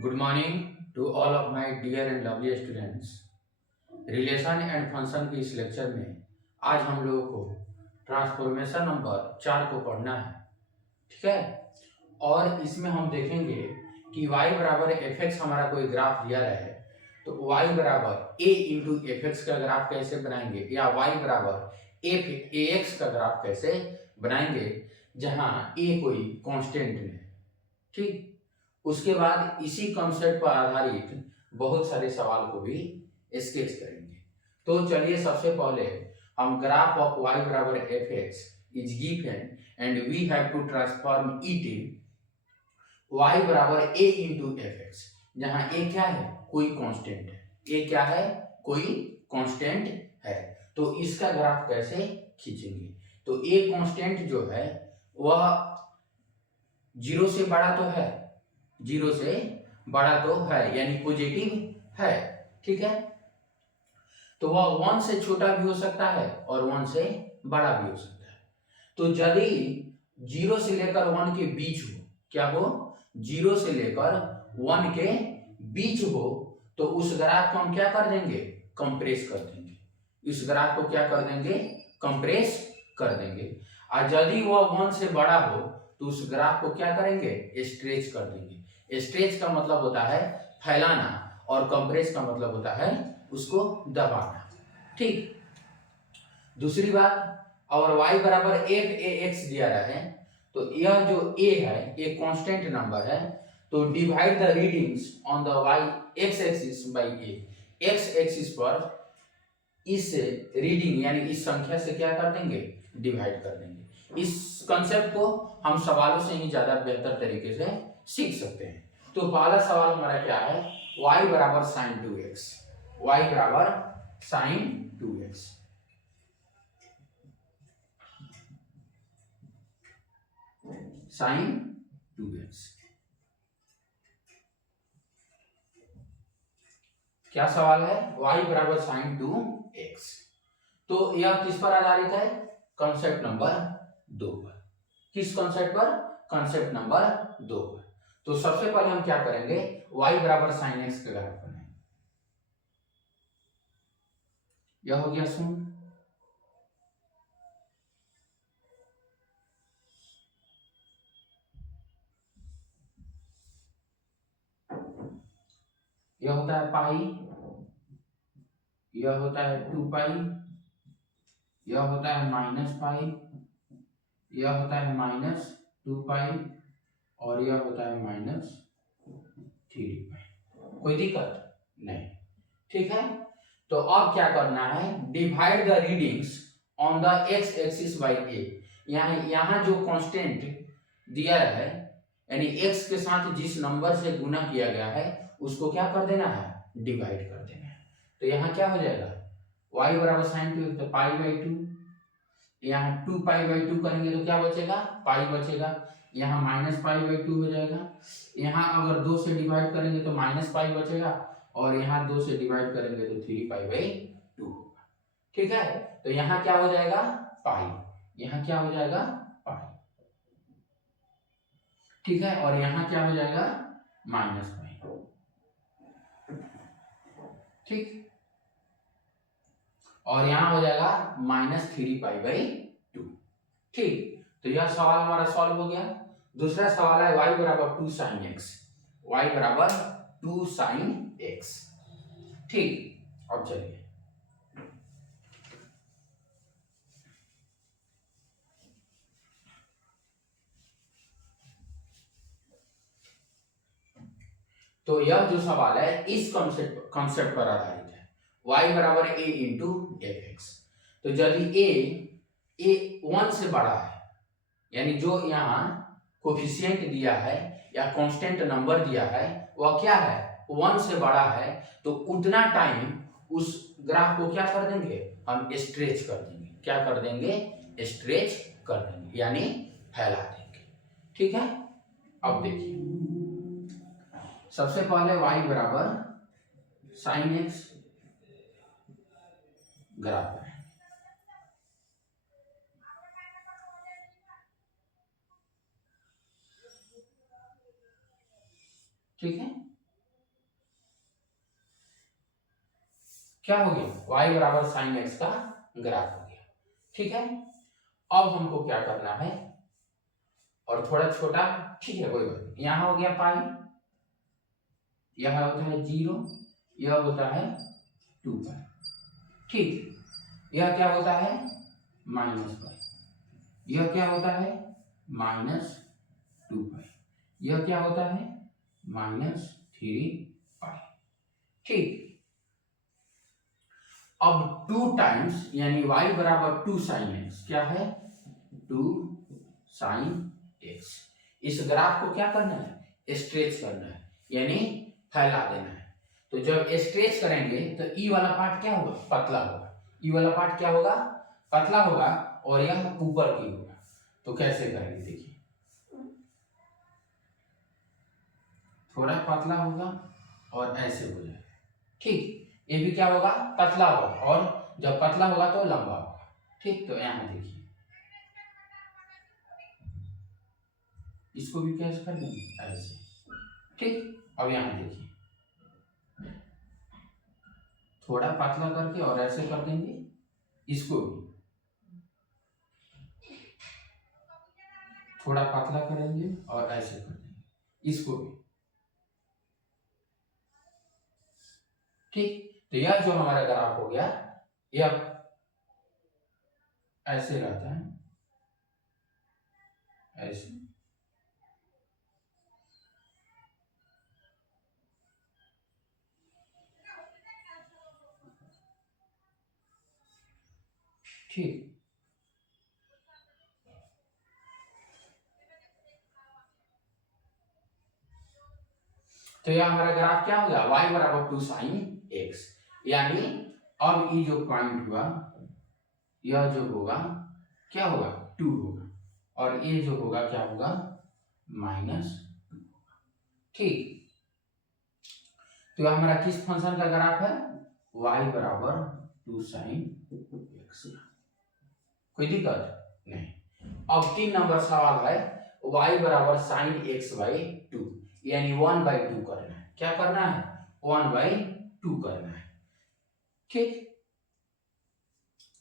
Good morning to all of my dear and lovely students. Relation and function की इस lecture में आज हम लोगों को ट्रांसफॉर्मेशन नंबर 4 को पढ़ना है। ठीक है, और इसमें हम देखेंगे कि y बराबर एफ एक्स हमारा कोई ग्राफ दिया रहे तो y बराबर a इंटू एफ एक्स का ग्राफ कैसे बनाएंगे, या y बराबर एफ ए एक्स का ग्राफ कैसे बनाएंगे जहां a कोई कांस्टेंट है। ठीक, उसके बाद इसी कॉन्सेप्ट पर आधारित बहुत सारे सवाल को भी स्केच करेंगे। तो चलिए सबसे पहले हम ग्राफ ऑफ y बराबर F X is given and we have to transform it in y बराबर a इंटू एफ एक्स, जहां a क्या है, कोई कांस्टेंट है। a क्या है, कोई कांस्टेंट है। तो इसका ग्राफ कैसे खींचेंगे, तो a कांस्टेंट जो है वह जीरो से बड़ा तो है, जीरो से बड़ा तो है यानी पॉजिटिव है। ठीक है, तो वह वन से छोटा भी हो सकता है और वन से बड़ा भी हो सकता है। तो यदि जीरो से लेकर वन के बीच हो, क्या हो, जीरो से लेकर वन के बीच हो, तो उस ग्राफ को हम क्या कर देंगे, कंप्रेस कर देंगे। इस ग्राफ को क्या कर देंगे, कंप्रेस कर देंगे। और यदि वह वन से बड़ा हो तो उस ग्राफ को क्या करेंगे, स्ट्रेच कर देंगे। स्ट्रेच का मतलब होता है फैलाना और कंप्रेस का मतलब होता है उसको दबाना। ठीक, दूसरी बात, और y बराबर एफ ए एक्स दिया रहा है, तो यह जो a है एक कांस्टेंट नंबर है, तो divide the readings on the y X axis by a। X axis पर इस रीडिंग यानी इस संख्या से क्या कर देंगे, डिवाइड कर देंगे। इस कंसेप्ट को हम सवालों से ही ज्यादा बेहतर तरीके से सीख सकते हैं। तो पहला सवाल हमारा क्या है, y बराबर साइन 2x, y बराबर साइन 2x। साइन 2x क्या सवाल है, y बराबर साइन 2x। तो यह किस पर आधारित है, कॉन्सेप्ट नंबर 2 पर। किस कॉन्सेप्ट पर, कॉन्सेप्ट नंबर 2 पर। तो सबसे पहले हम क्या करेंगे, y बराबर साइन x का ग्राफ बनाएंगे। यह हो गया शून्य, यह होता है पाई, यह होता है 2 पाई, यह होता है माइनस पाई, यह होता है माइनस 2 पाई, और यह होता है माइनस 3 पाई। कोई दिक्कत नहीं। ठीक है, तो अब क्या करना है, divide the readings on the x axis by a. यहाँ जो कांस्टेंट दिया है यानी x के साथ जिस नंबर से गुना किया गया है उसको क्या कर देना है, डिवाइड कर देना है। तो यहाँ क्या हो जाएगा, y बराबर साइन 2 तो पाई बाई 2, यहाँ 2 पाई बाई 2 करेंगे तो क्या बचेगा, पाई बचेगा। यहाँ माइनस पाई बाई 2 हो जाएगा। यहाँ अगर 2 से डिवाइड करेंगे तो माइनस पाई बचेगा, और यहाँ 2 से डिवाइड करेंगे तो 3 पाई बाई 2 होगा। ठीक है, तो यहाँ क्या हो जाएगा, पाई, यहाँ क्या हो जाएगा, पाई। ठीक है, और यहाँ क्या हो जाएगा, माइनस पाई। ठीक, और यहाँ हो जाएगा माइनस 3 पाई बाई 2। ठीक, तो यह सवाल हमारा सॉल्व हो गया। दूसरा सवाल है y बराबर 2 साइन एक्स, y बराबर 2 साइन एक्स। ठीक, अब चलिए तो यह जो सवाल है इस कॉन्सेप्ट पर आधारित है, y बराबर a इंटू एफ एक्स। तो यदि a 1 से बड़ा है, यानी जो यहाँ कोफिशिएंट दिया है या कांस्टेंट नंबर दिया है वह क्या है, 1 से बड़ा है, तो उतना टाइम उस ग्राफ को क्या कर देंगे, हम स्ट्रेच कर देंगे। क्या कर देंगे, स्ट्रेच कर देंगे यानी फैला देंगे। ठीक है, अब देखिए सबसे पहले y बराबर साइन एक्स ग्राफ है। ठीक है, क्या हो गया, y बराबर साइन एक्स का ग्राफ हो गया। ठीक है, अब हमको क्या करना है, और थोड़ा छोटा, ठीक है कोई बात नहीं, यहाँ हो गया पाई, यह होता है 0, यह होता है 2 पाई। ठीक, यह क्या होता है माइनस पाई, यह क्या होता है -2 पाई, यह क्या होता है -3 पाई। ठीक, अब 2 टाइम्स यानी y बराबर 2 साइन एक्स, क्या है 2 साइन एक्स। इस ग्राफ को क्या करना है, स्ट्रेच करना है, यानी फैला देना है। तो जब स्ट्रेच करेंगे तो ई वाला पार्ट क्या होगा, पतला होगा, ई वाला पार्ट क्या होगा, पतला होगा, और यह ऊपर की होगा। तो कैसे करेंगे, देखिए थोड़ा पतला होगा और ऐसे हो जाएगा। ठीक, ये भी क्या होगा, पतला होगा, और जब पतला होगा तो लंबा होगा। ठीक, तो यहां देखिए, इसको भी कैसे कर देंगे, ऐसे। ठीक, अब यहां देखिए, थोड़ा पतला करके और ऐसे कर देंगे, इसको भी थोड़ा पतला करेंगे और ऐसे कर देंगे, इसको भी। ठीक, तो यह जो हमारा ग्राफ हो गया, यह ऐसे रहता है, ऐसे। ठीक, तो यह हमारा ग्राफ क्या हो गया, y बराबर 2 साइन एक्स, यानी अब ये जो पॉइंट हुआ, यह जो होगा क्या होगा, 2 होगा, और ये जो होगा क्या होगा, -2। ठीक, तो यह हमारा किस फंक्शन का ग्राफ है, y बराबर 2 साइन एक्स। कोई दिक्कत नहीं। अब 3 नंबर सवाल है, y बराबर साइन एक्स बाई 2, यानी 1/2 करना है। क्या करना है, 1/2 करना है। ठीक,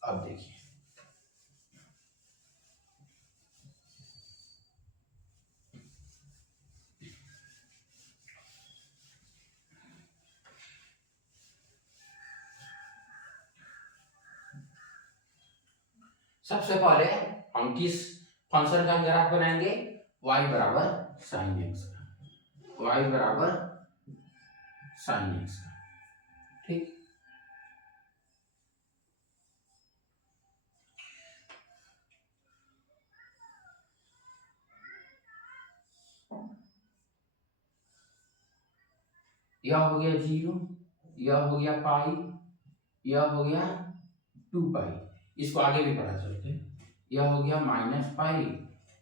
अब देखिए, सबसे पहले हम किस फंक्शन का ग्राफ बनाएंगे, y बराबर साइन एक्स का, y बराबर साइन एक्स का। ठीक, यह हो गया 0, यह हो गया पाई, यह हो गया 2 पाई, इसको आगे भी पढ़ा चलते हैं। यह हो गया -पाई,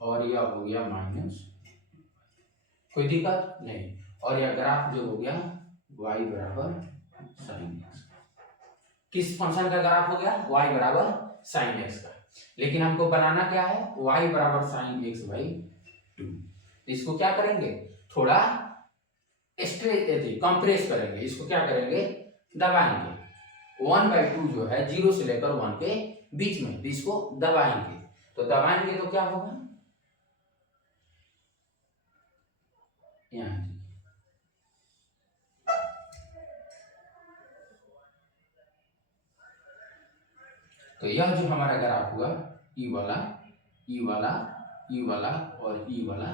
और यह हो गया माइनस, कोई दिक्कत नहीं। और यह ग्राफ जो हो गया y बराबर साइन एक्स, किस फंक्शन का ग्राफ हो गया, y बराबर साइन एक्स का। लेकिन हमको बनाना क्या है, y बराबर साइन एक्स बाई 2। इसको क्या करेंगे, थोड़ा स्ट्रेच कंप्रेस करेंगे, इसको क्या करेंगे, दबाएंगे। 1/2 जो है 0 से लेकर 1 के बीच में, तो इसको दबाएंगे। तो दबाएंगे तो क्या होगा, यहाँ तो यह जो हमारा ग्राफ हुआ, ई वाला, ई वाला, ई वाला और ई वाला,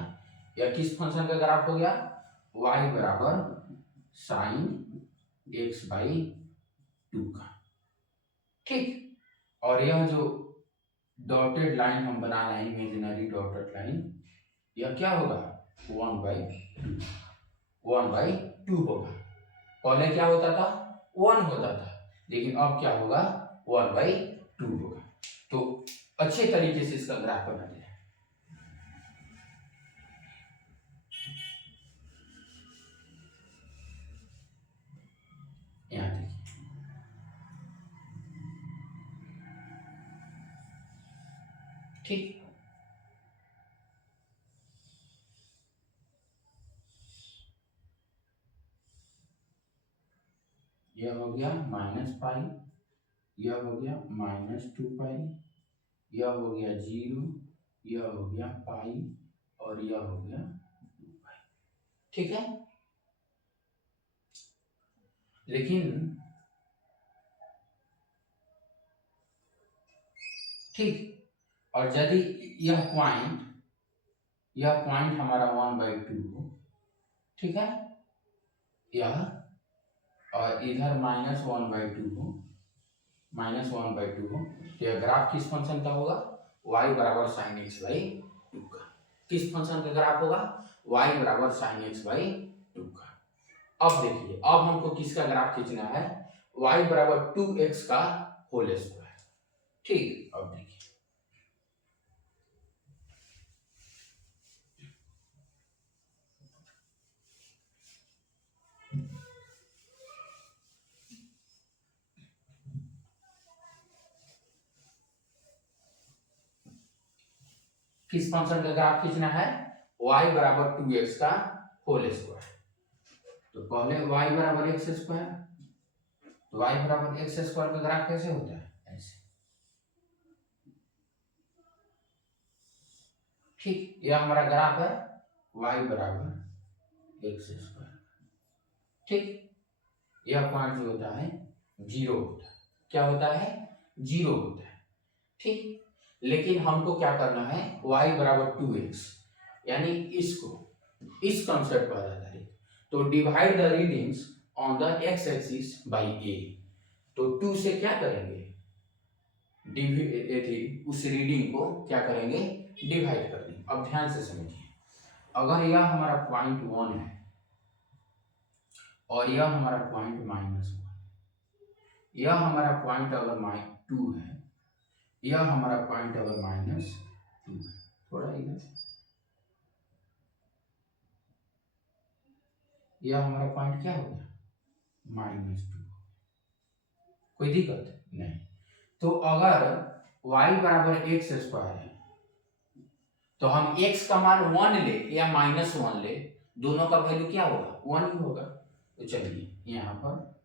यह किस फंक्शन का ग्राफ हो गया, y बराबर साइन एक्स बाई 2 का। ठीक, और यह जो डॉटेड लाइन हम बना रहे हैं, इमेजिनरी डॉटेड लाइन, यह क्या होगा, 1/2 होगा। पहले क्या होता था, 1 होता था, लेकिन अब क्या होगा, 1/2 होगा। तो अच्छे तरीके से इसका ग्राफ बना दिया। यहाँ देखिए, ठीक, यह हो गया -पाई, यह हो गया -2 पाई, यह हो गया 0, यह हो गया पाई और यह हो गया 2 पाई। ठीक है, लेकिन ठीक, और यदि यह पॉइंट हमारा 1/2 हो, ठीक है, यह और इधर -1/2 हो, -1/2 हो, तो यह ग्राफ किस फंक्शन का होगा? y बराबर sin x/2 का। किस फंक्शन का ग्राफ होगा? y बराबर sin x/2 का। अब देखिए, अब हमको किसका ग्राफ खींचना है? y बराबर 2x का होल स्क्वायर। ठीक, अब देखिए, किस फंक्शन का ग्राफ खींचना है? y बराबर 2x का होल स्क्वायर। तो पहले y बराबर x स्क्वायर, तो y बराबर x स्क्वायर का ग्राफ कैसे होता है? ऐसे। ठीक, यह हमारा ग्राफ है y बराबर x स्क्वायर। ठीक, यह पॉइंट जो होता है 0 होता है। क्या होता है? 0 होता है। ठीक, लेकिन हमको क्या करना है? y बराबर 2x, यानी इसको, इस कंसेप्ट पर आधारित, तो divide the readings on the x axis by a। तो 2 से क्या करेंगे? उस रीडिंग को क्या करेंगे? डिवाइड कर देंगे। अब ध्यान से समझिए, अगर यह हमारा पॉइंट 1 है और यह हमारा पॉइंट -1, यह हमारा पॉइंट अगर -2 है, यह हमारा पॉइंट अगर -2 है, थोड़ा इधर, यह हमारा पॉइंट क्या हो गया? -2। कोई दिक्कत नहीं। तो अगर y बराबर x स्क्वायर है, तो हम x का मान 1 ले या -1 ले, दोनों का वैल्यू क्या होगा? 1 ही होगा। तो चलिए, यहाँ पर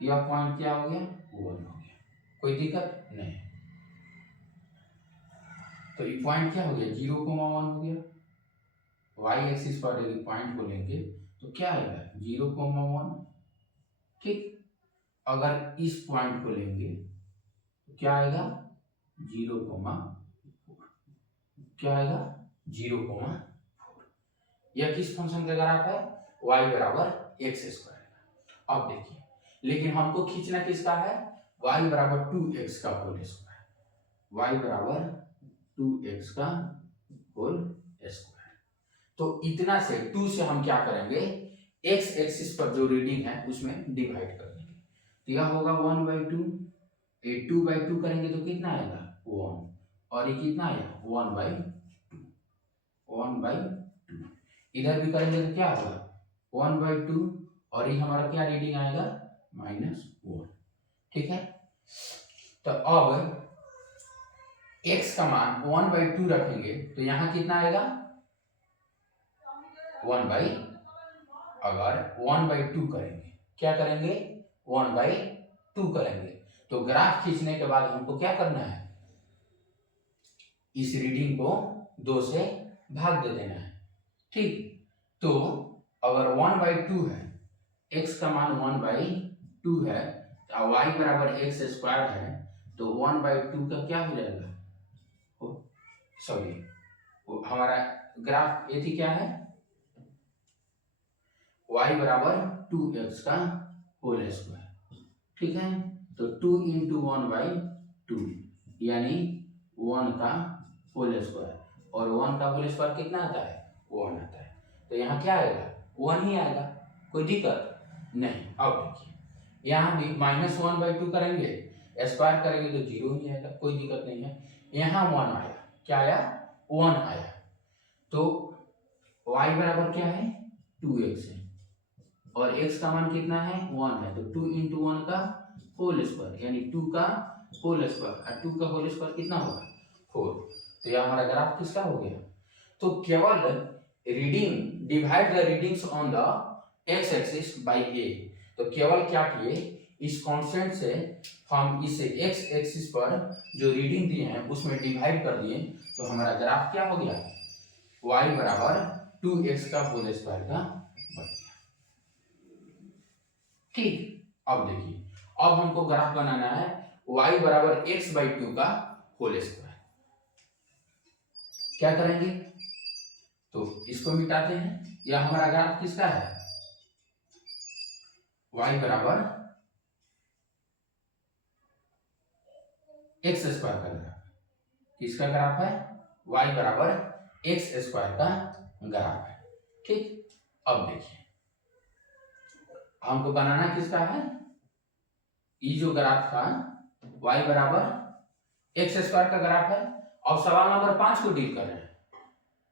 यह पॉइंट क्या हो गया? 1 हो गया। कोई दिक्कत नहीं। तो ये पॉइंट क्या हो गया? 0,1 हो गया। y एक्सिस पर यदि पॉइंट को लेंगे तो क्या आएगा? 0,1। ठीक, अगर इस पॉइंट को लेंगे तो क्या आएगा? 0,4। क्या आएगा? 0,4। यह किस फंक्शन का ग्राफ है? y बराबर x स्क्वायर। अब देखिए, लेकिन हमको खींचना किसका है? y बराबर 2x का होल स्क्वायर। y बराबर 2x का होल स्क्वायर। तो इतना से 2 से हम क्या करेंगे? x एक्सिस पर जो रीडिंग है उसमें डिवाइड कर देंगे। तो यह होगा 1/2, ये 2/2 करेंगे तो कितना आएगा? 1, और ये कितना आएगा? 1/2। 1/2 इधर भी करेंगे तो क्या होगा? 1/2, और ये हमारा क्या रीडिंग आएगा? -1। ठीक है, तो अब x का मान 1/2 रखेंगे तो यहाँ कितना आएगा? 1/2 करेंगे, क्या करेंगे? 1/2 करेंगे। तो ग्राफ खींचने के बाद हमको क्या करना है? इस रीडिंग को 2 से भाग दे देना है। ठीक, तो अगर 1/2 है, x का मान 1/2 है, y बराबर x स्क्वायर है, तो 1/2 का क्या हो जाएगा? सॉरी, हमारा ग्राफ ये थी क्या है? y बराबर 2x का होल स्क्वायर। ठीक है, तो 2 × 1/2 यानी 1 का होल स्क्वायर, और 1 का होल स्क्वायर कितना आता है? 1 आता है। तो यहाँ क्या आएगा? 1 ही आएगा। कोई दिक्कत नहीं। अब देखिए, यहाँ भी -1/2 करेंगे, स्क्वायर करेंगे तो 0 ही आएगा। कोई दिक्कत नहीं है। यहाँ 1 आया, क्या आया? 1 आया। तो y बराबर क्या है? 2x है, और x का मान कितना है? 1 है। तो 2 × 1 का होल स्क्वायर, यानी 2 का होल स्क्वायर, और 2 का होल स्क्वायर कितना होगा? 4। तो यह हमारा ग्राफ किसका हो गया? तो केवल reading, divide the readings on the x axis by a. तो केवल क्या किए, इस कांस्टेंट से हम इसे एक्स एक्सिस पर जो रीडिंग दिए हैं उसमें डिवाइड कर दिए, तो हमारा ग्राफ क्या हो गया, y बराबर 2x का होल स्क्वायर का बन गया। ठीक, अब देखिए, अब हमको ग्राफ बनाना है y बराबर x बाई 2 का होल स्क्वायर। क्या करेंगे, तो इसको मिटाते हैं। यह हमारा ग्राफ किसका है, y बराबर एक्स स्क्वायर का ग्राफ। किसका ग्राफ है, y बराबर एक्स स्क्वायर का ग्राफ है। ठीक, अब देखिए हमको बनाना किसका है, ये जो ग्राफ था y बराबर एक्स स्क्वायर का ग्राफ है। अब सवाल नंबर 5 को डील कर रहे हैं,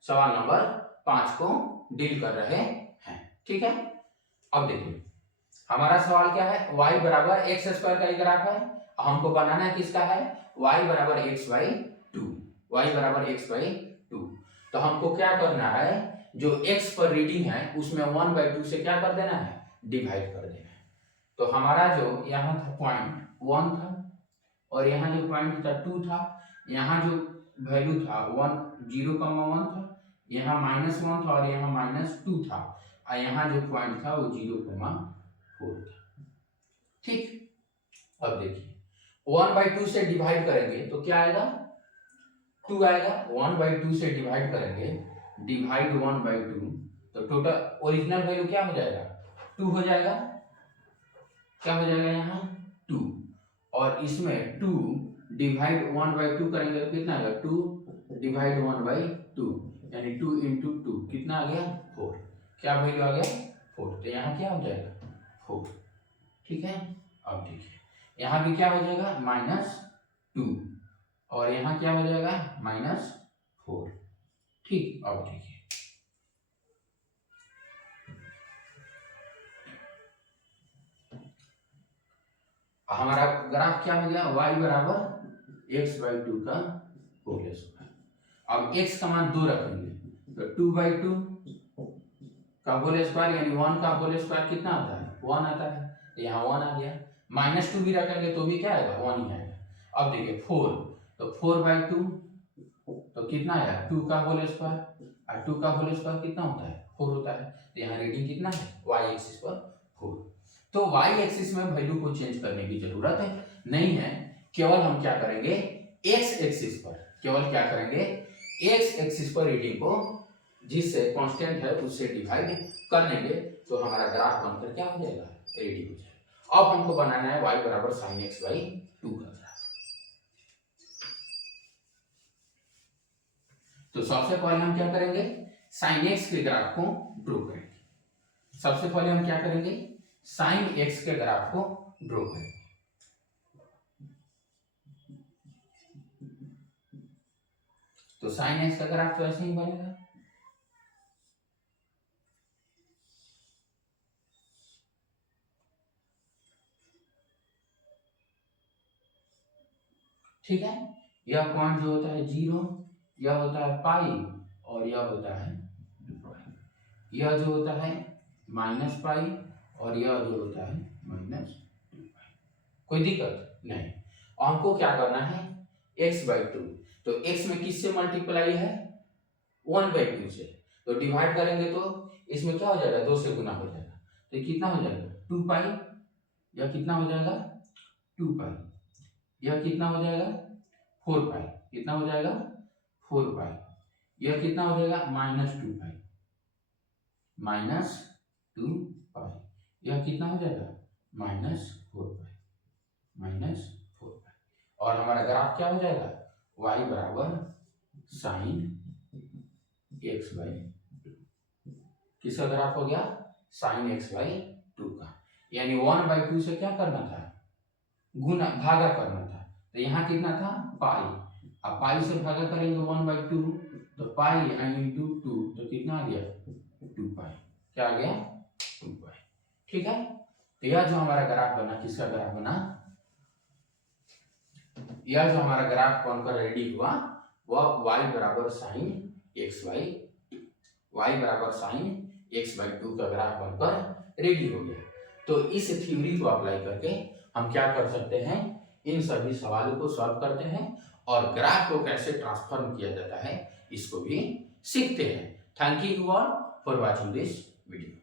सवाल नंबर 5 को डील कर रहे हैं। ठीक है, अब देखिए हमारा सवाल क्या है, y बराबर एक्स स्क्वायर का ये ग्राफ है। हमको बनाना है किसका है, y बराबर एक्स बाई 2, y बराबर एक्स बाई 2। तो हमको क्या करना है, जो x पर रीडिंग है उसमें 1/2 से क्या कर देना है, डिवाइड कर देना है। तो हमारा जो यहाँ था पॉइंट 1 था, और यहाँ जो पॉइंट था 2 था, यहाँ जो वैल्यू था 1 0,1 था, यहाँ -1 था, और यहाँ -2 था, और यहाँ जो पॉइंट था वो 0,4 था। ठीक, अब देखिए 1/2 से डिवाइड करेंगे तो क्या आएगा, 2 आएगा। 1/2 से डिवाइड करेंगे, डिवाइड 1/2, तो टोटल ओरिजिनल वैल्यू क्या हो जाएगा, 2 हो जाएगा। क्या हो जाएगा यहाँ 2, और इसमें 2 डिवाइड 1/2 करेंगे तो कितना आएगा, 2 डिवाइड 1/2, यानी 2 इंटू 2 कितना आ गया, 4। क्या वैल्यू आ गया, 4। तो यहाँ क्या हो जाएगा, 4। ठीक है, अब देखिए यहाँ भी क्या हो जाएगा, -2, और यहाँ क्या हो जाएगा, -4। ठीक, अब देखिए हमारा ग्राफ क्या हो गया, y बराबर एक्स बाई 2 का होल स्क्वायर। अब x का मान 2 रखेंगे, तो 2/2 का होल स्क्वायर यानी 1 का होल स्क्वायर कितना आता है, 1 आता है। तो यहाँ 1 आ गया। -2 भी रखेंगे तो भी क्या आएगा, 1 ही आएगा। अब देखिए 4, तो 4/2 तो कितना आया, 2 का होल स्क्वायर, और 2 का होल स्क्वायर कितना होता है, 4 होता है। तो यहाँ रीडिंग कितना है, y एक्सिस पर 4। तो y एक्सिस में वैल्यू को चेंज करने की जरूरत है नहीं है, केवल हम क्या करेंगे, x एक्सिस पर, केवल क्या करेंगे, x एक्सिस पर रीडिंग को जिससे कांस्टेंट है उससे डिवाइड कर लेंगे, तो हमारा ग्राफ बनकर क्या हो जाएगा, रेडी हो जाएगा। अब हमको बनाना है y बराबर sin x बाई 2 का ग्राफ। तो सबसे पहले हम क्या करेंगे, sin x के ग्राफ को ड्रॉ करेंगे। सबसे पहले हम क्या करेंगे, sin x के ग्राफ को ड्रॉ करेंगे। तो sin x का ग्राफ तो ऐसे ही बनेगा। ठीक है, यह पॉइंट जो होता है 0, यह होता है पाई, और यह होता है पाई। यह जो होता है -पाई, और यह जो होता है -2 पाई। कोई दिक्कत नहीं। हमको क्या करना है, x/2, तो x में किससे मल्टीप्लाई है, 1/2 से, तो डिवाइड करेंगे तो इसमें क्या हो जाएगा, 2 से गुना हो जाएगा। तो कितना हो जाएगा, 2 पाई, यह कितना हो जाएगा, 2 पाई, यह कितना हो जाएगा, 4 पाई, कितना हो जाएगा, 4 पाई, यह कितना हो जाएगा, -2 पाई, -2 पाई, यह कितना हो जाएगा, -4 पाई, -4 पाई, और हमारा ग्राफ क्या हो जाएगा, y बराबर sin x बाई, किसका ग्राफ हो गया, sin x बाई 2 का। यानी 1/2 से क्या करना था, गुना भागा करना था। तो यहाँ कितना था, पाई, अब पाई से भागा करेंगे 1/2, तो पाई इंटू 2, तो कितना आ गया, 2 पाई। क्या आ गया, 2 पाई। ठीक है, तो यह जो हमारा ग्राफ बना, किसका ग्राफ बना, यह जो हमारा ग्राफ बनकर रेडी हुआ वह y बराबर sin x बाई 2 का ग्राफ बनकर रेडी हो गया। तो इस थ्योरी को अप्लाई करके हम क्या कर सकते हैं, इन सभी सवालों को सॉल्व करते हैं और ग्राफ को कैसे ट्रांसफॉर्म किया जाता है इसको भी सीखते हैं। Thank you all for watching this video.